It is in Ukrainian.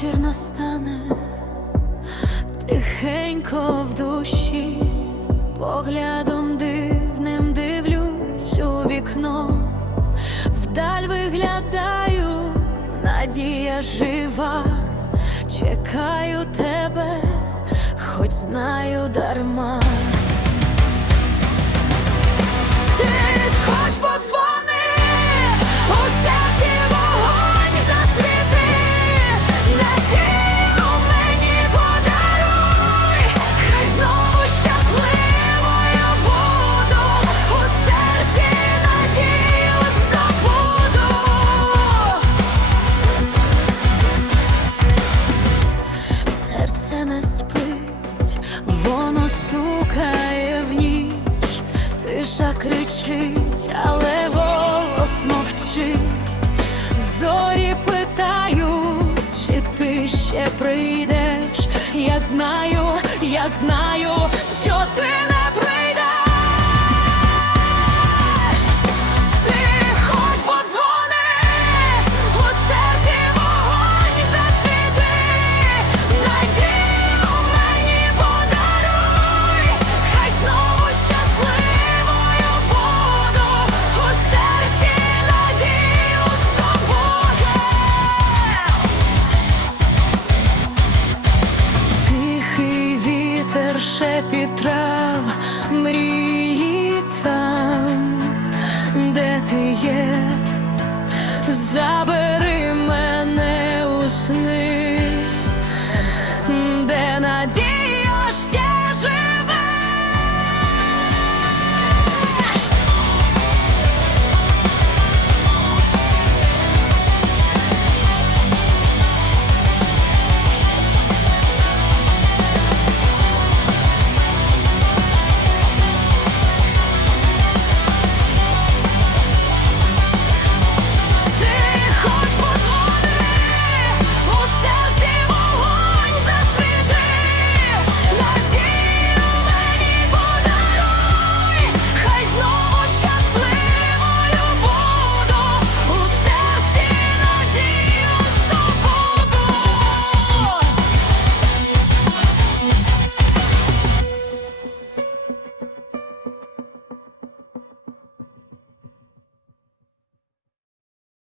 вечір настане, тихенько в душі, поглядом дивним дивлюсь у вікно, вдаль виглядаю, надія жива, чекаю тебе, хоч знаю дарма. Спить, воно стукає в ніч, тиша кричить, але голос мовчить. Зорі питають, чи ти ще прийдеш. Я знаю, я знаю, трав мрії там, де ти є, забив.